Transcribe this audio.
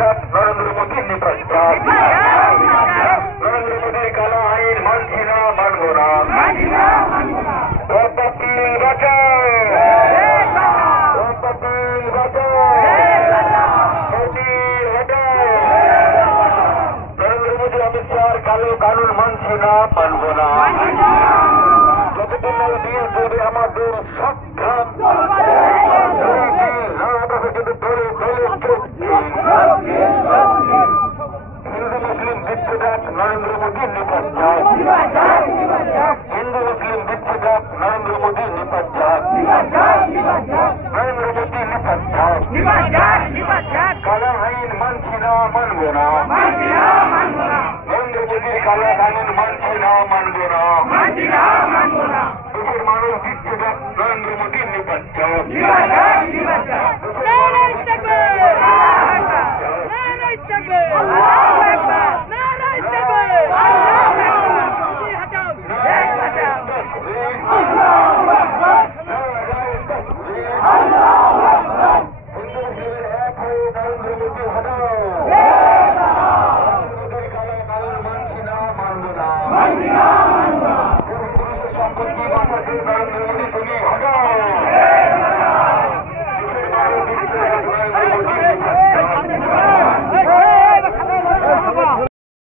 বিচ্ছেদ নরেন্দ্র মোদী নিপজ্জা নরেন্দ্র মোদীর কালা আইন মানছি না মানব না বাতিল বাঁচাও বাতিল বাঁচাও মোদী হটাও নরেন্দ্র মোদী অমিত শাহর কালো কানুন মানছি না মানব না যতদিন না বিল করবে আমাদের সংগ্রাম কিন্তু দলে দলে হিন্দু মুসলিম বিচ্ছেদ নরেন্দ্র মোদী নিপজ্জা হিন্দু মুসলিম বিচ্ছেদ নরেন্দ্র মোদী নিপজ্জা নরেন্দ্র মোদী নিপজ্জা কালা আইন মানছি না মানব না নরেন্দ্র মোদীর কালা কানুন মানছি না মানব না দেশের মানুষ বিচ্ছেদ নরেন্দ্র মোদী নিপজ্জা সম্পত্তি বাঁচাতে নরেন্দ্র